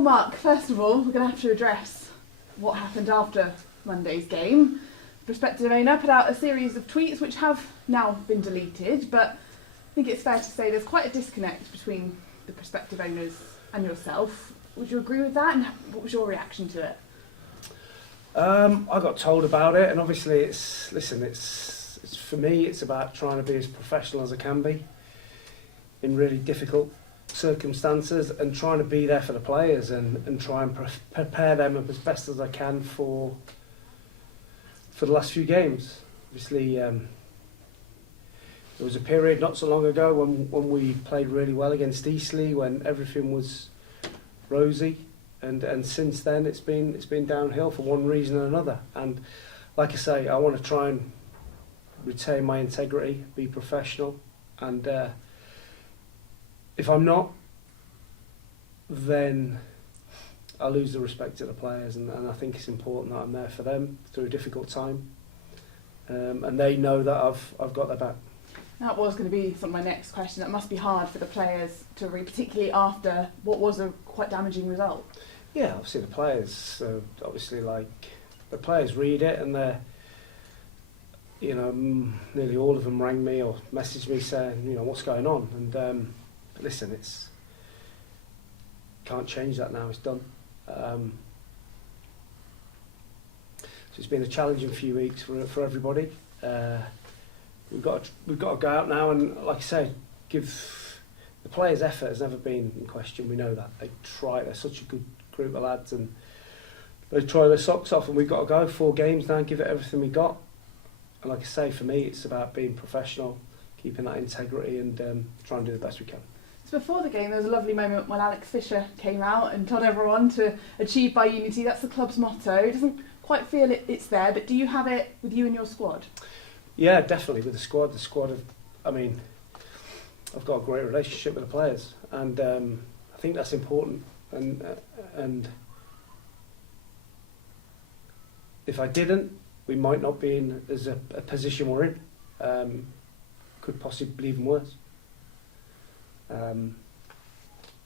Well, Mark, first of all, we're going to have to address what happened after Monday's game. The prospective owner put out a series of tweets which have now been deleted, but I think it's fair to say there's quite a disconnect between the prospective owners and yourself. Would you agree with that, and what was your reaction to it? I got told about it, and obviously it's for me, it's about trying to be as professional as I can be in really difficult circumstances, and trying to be there for the players and try and prepare them as best as I can for the last few games. Obviously, there was a period not so long ago when we played really well against Eastleigh, when everything was rosy, and since then it's been downhill for one reason or another. And like I say, I want to try and retain my integrity, be professional, and if I'm not, then I lose the respect of the players, and I think it's important that I'm there for them through a difficult time, and they know that I've got their back. That was going to be sort of my next question. That must be hard for the players to read, particularly after what was a quite damaging result. Yeah, obviously the players, the players read it, and they're, nearly all of them rang me or messaged me saying, what's going on, and listen, can't change that now. It's done. So it's been a challenging few weeks for everybody. We've got to go out now, and like I say, give the players' effort has never been in question. We know that they try. They're such a good group of lads, and they try their socks off. And we've got to go 4 games now and give it everything we got. And like I say, for me, it's about being professional, keeping that integrity, and trying to do the best we can. So before the game, there was a lovely moment when Alex Fisher came out and told everyone to achieve by unity. That's the club's motto. It doesn't quite feel it's there, but do you have it with you and your squad? Yeah, definitely with the squad. I've got a great relationship with the players, and I think that's important. And if I didn't, we might not be in as a position we're in. Could possibly be even worse.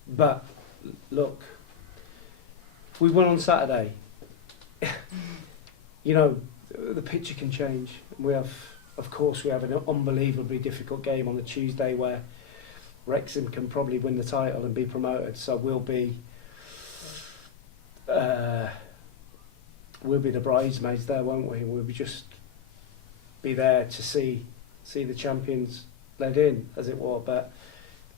But look, if we won on Saturday, the picture can change. Of course, we have an unbelievably difficult game on the Tuesday where Wrexham can probably win the title and be promoted. So we'll be the bridesmaids there, won't we? We'll just be there to see the champions led in, as it were. But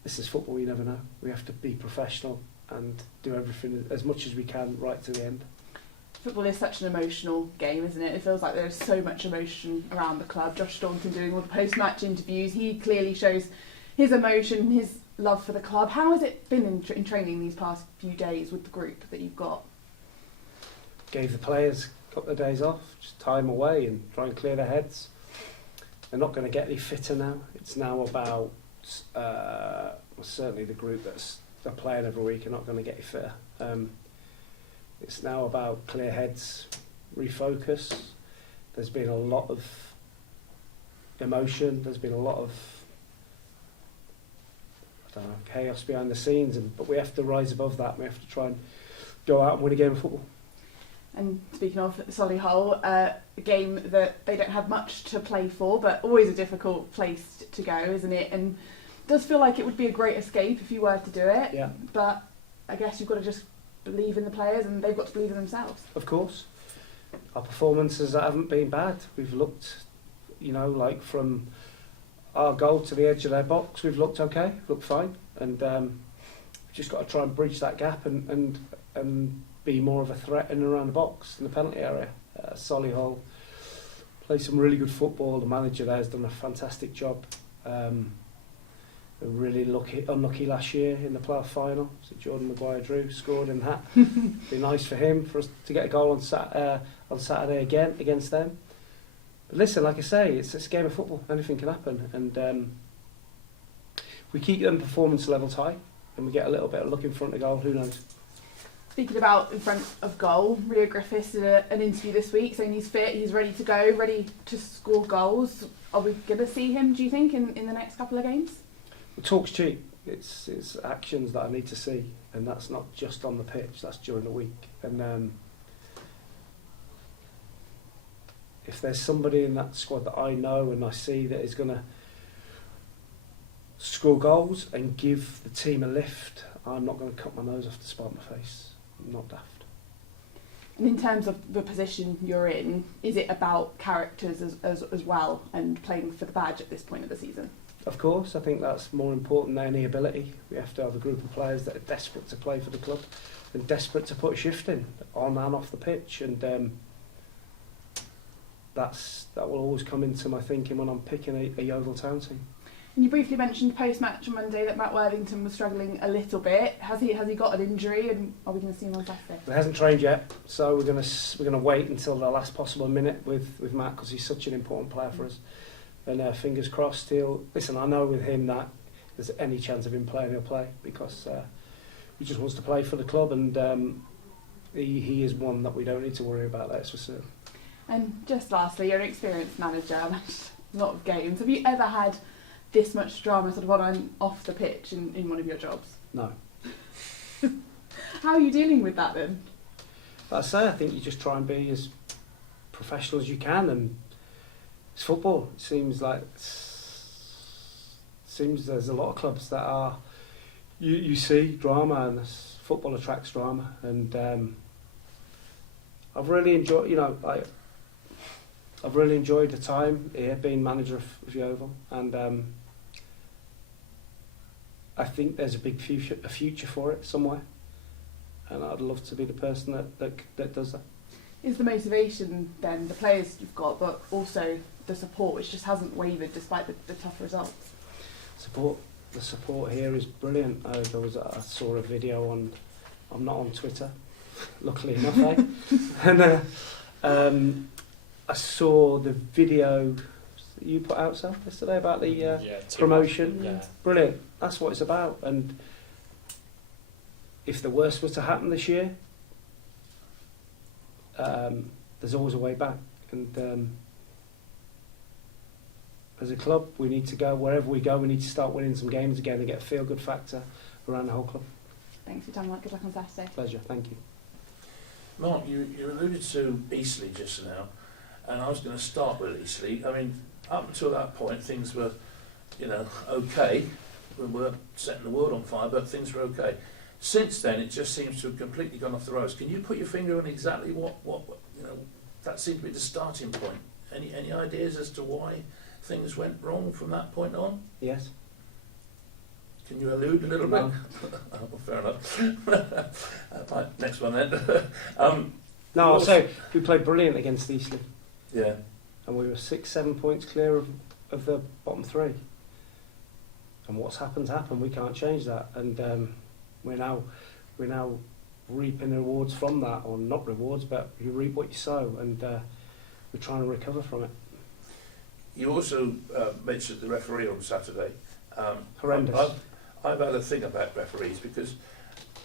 this is football, you never know. We have to be professional and do everything as much as we can right to the end. Football is such an emotional game, isn't it? It feels like there's so much emotion around the club. Josh Staunton doing all the post-match interviews, he clearly shows his emotion, his love for the club. How has it been in training these past few days with the group that you've got? Gave the players a couple of days off, just time away and try and clear their heads. They're not going to get any fitter now. It's now about, certainly the group that's playing every week are not going to get any fitter. It's now about clear heads, refocus. There's been a lot of emotion. There's been a lot of chaos behind the scenes, but we have to rise above that. We have to try and go out and win a game of football. And speaking of Solihull, a game that they don't have much to play for, but always a difficult place to go, isn't it? And it does feel like it would be a great escape if you were to do it. Yeah. But I guess you've got to just believe in the players, and they've got to believe in themselves. Of course. Our performances haven't been bad. We've looked, from our goal to the edge of their box, we've looked okay, looked fine. And we've just got to try and bridge that gap and be more of a threat in and around the box in the penalty area. Solihull play some really good football. The manager there has done a fantastic job. Really unlucky last year in the playoff final. So Jordan Maguire-Drew scored in that. Be nice for him for us to get a goal on Saturday again against them. But listen, like I say, it's a game of football. Anything can happen, and if we keep them performance levels high and we get a little bit of luck in front of goal, who knows? Speaking about in front of goal, Rhys Griffith did an interview this week saying he's fit, he's ready to go, ready to score goals. Are we going to see him, do you think, in the next couple of games? Talk's cheap. It's actions that I need to see. and that's not just on the pitch, that's during the week. And if there's somebody in that squad that I know and I see that is going to score goals and give the team a lift, I'm not going to cut my nose off to spite my face. I'm not daft. And in terms of the position you're in, is it about characters as well and playing for the badge at this point of the season? Of course, I think that's more important than any ability. We have to have a group of players that are desperate to play for the club and desperate to put a shift in, on and off the pitch. And that will always come into my thinking when I'm picking a Yeovil Town team. And you briefly mentioned post-match on Monday that Matt Worthington was struggling a little bit. Has he got an injury, and are we going to see him on Saturday? He hasn't trained yet, so we're going to wait until the last possible minute with Matt, because he's such an important player for us. And fingers crossed he'll... Listen, I know with him that there's any chance of him playing, he'll play, because he just wants to play for the club, and he is one that we don't need to worry about, that's for certain. And just lastly, you're an experienced manager, managed a lot of games. Have you ever had this much drama sort of on and off the pitch in one of your jobs? No. How are you dealing with that then? Like I say, I think you just try and be as professional as you can, and it's football. It seems there's a lot of clubs that are... You see drama, and football attracts drama, and I've really enjoyed, I've really enjoyed the time here being manager of Yeovil, and I think there's a big future for it somewhere, and I'd love to be the person that does that. Is the motivation then the players you've got, but also the support, which just hasn't wavered despite the tough results? The support here is brilliant. I saw a video on... I'm not on Twitter, luckily enough, and I saw the video that you put out, Sal, yesterday about the promotion. Yeah. Brilliant. That's what it's about. And if the worst was to happen this year, there's always a way back. And as a club, we need to go, wherever we go, we need to start winning some games again and get a feel-good factor around the whole club. Thanks for your time, Mark. Good luck on Saturday. Pleasure. Thank you. Mark, you alluded to Eastleigh just now, and I was going to start with Eastleigh. I mean, up until that point, things were, okay. We weren't setting the world on fire, but things were okay. Since then, it just seems to have completely gone off the rails. Can you put your finger on exactly what that seemed to be the starting point? Any ideas as to why things went wrong from that point on? Yes. Can you allude a little bit? Oh, fair enough. Right, next one then. No, I'll say we played brilliant against Eastleigh. Yeah. And we were 6-7 points clear of the bottom three. And what's happened. We can't change that. And we're now reaping the rewards from that, or not rewards, but you reap what you sow, and we're trying to recover from it. You also mentioned the referee on Saturday. Horrendous. I've had a thing about referees, because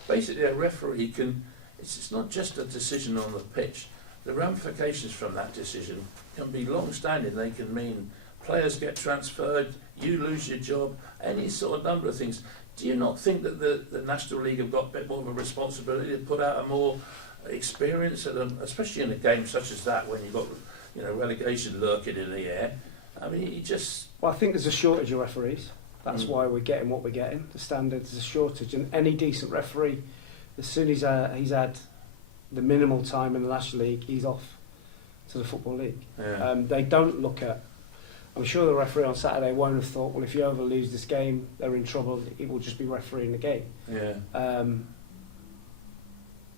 basically a referee can... It's not just a decision on the pitch. The ramifications from that decision can be long-standing. They can mean players get transferred, you lose your job, any sort of number of things. Do you not think that the National League have got a bit more of a responsibility to put out a more experience, especially in a game such as that, when you've got relegation lurking in the air? I mean, you just... Well, I think there's a shortage of referees. That's why we're getting what we're getting. The standard is a shortage, and any decent referee, as soon as he's had the minimal time in the National League, he's off to the Football League. Yeah. They don't look at... I'm sure the referee on Saturday won't have thought, well, if you ever lose this game, they're in trouble. He will just be refereeing the game. Yeah.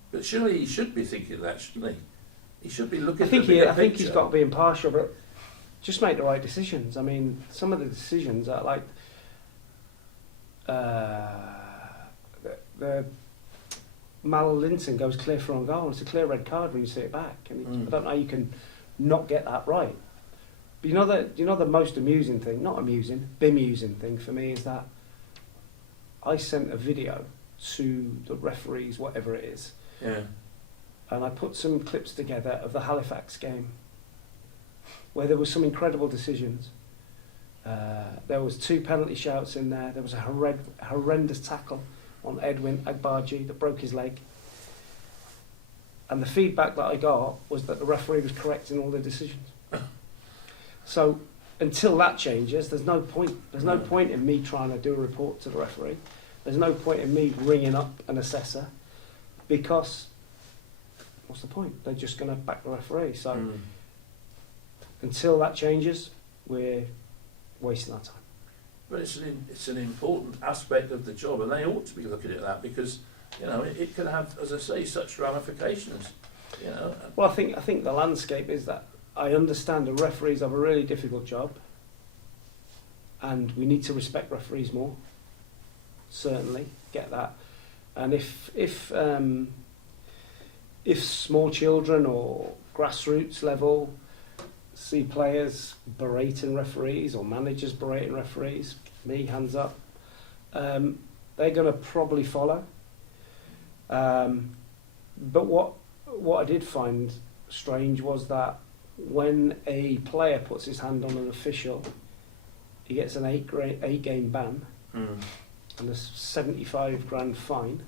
But surely he should be thinking that, shouldn't he? He should be looking at the bigger I think picture. he's got to be impartial, but just make the right decisions. I mean, some of the decisions are like... the Mal Linton goes clear for on goal. It's a clear red card when you see it back, and I don't know how you can not get that right. But you know the most amusing thing, not amusing, bemusing thing for me is that I sent a video to the referees, whatever it is, and I put some clips together of the Halifax game where there were some incredible decisions. There was 2 penalty shouts in there. There was a horrendous tackle on Edwin Agbaji that broke his leg. And the feedback that I got was that the referee was correct in all the decisions. So until that changes, there's no point. There's no point in me trying to do a report to the referee. There's no point in me ringing up an assessor, because what's the point? They're just going to back the referee. So until that changes, we're wasting our time. But it's an important aspect of the job, and they ought to be looking at that, because it could have, as I say, such ramifications. Well, I think the landscape is that I understand the referees have a really difficult job, and we need to respect referees more. Certainly, get that. And if small children or grassroots level see players berating referees or managers berating referees, me, hands up, they're going to probably follow. But what I did find strange was that when a player puts his hand on an official, he gets an 8-game ban and a 75 grand fine.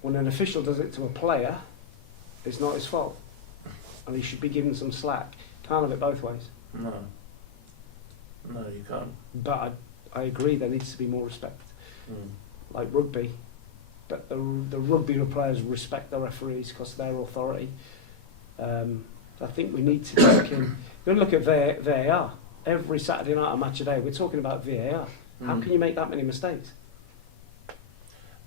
When an official does it to a player, it's not his fault, and he should be given some slack. Can't have it both ways. No, you can't. But I agree there needs to be more respect. Like rugby, that the rugby players respect the referees because they're authority. I think we need to look in. You're going to look at VAR. Every Saturday night on Match a Day, we're talking about VAR. How can you make that many mistakes?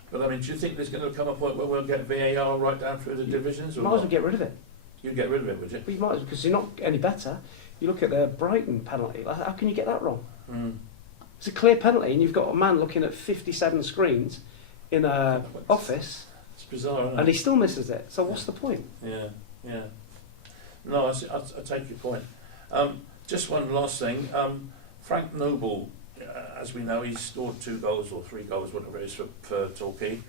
But I mean, do you think there's going to come a point where we'll get VAR right down through the divisions? You might as well get rid of it. You'd get rid of it, would you? But you might as well, because you're not any better. You look at the Brighton penalty. How can you get that wrong? It's a clear penalty, and you've got a man looking at 57 screens in a office. It's bizarre, isn't it? And he still misses it. So what's the point? Yeah. No, I take your point. Just one last thing. Frank Noble, as we know, he's scored 2 goals or 3 goals, whatever it is, for Torquay.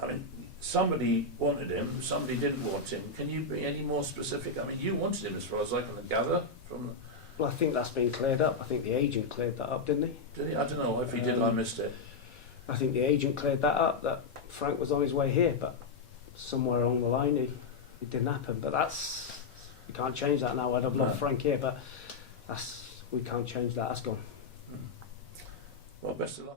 I mean, somebody wanted him, somebody didn't want him. Can you be any more specific? I mean, you wanted him, as far as I can gather from. Well, I think that's been cleared up. I think the agent cleared that up, didn't he? Did he? I don't know. If he did, I missed it. I think the agent cleared that up, that Frank was on his way here, but somewhere along the line it didn't happen. But we can't change that now. I'd have loved Frank here, but we can't change that. That's gone. Well, best of luck.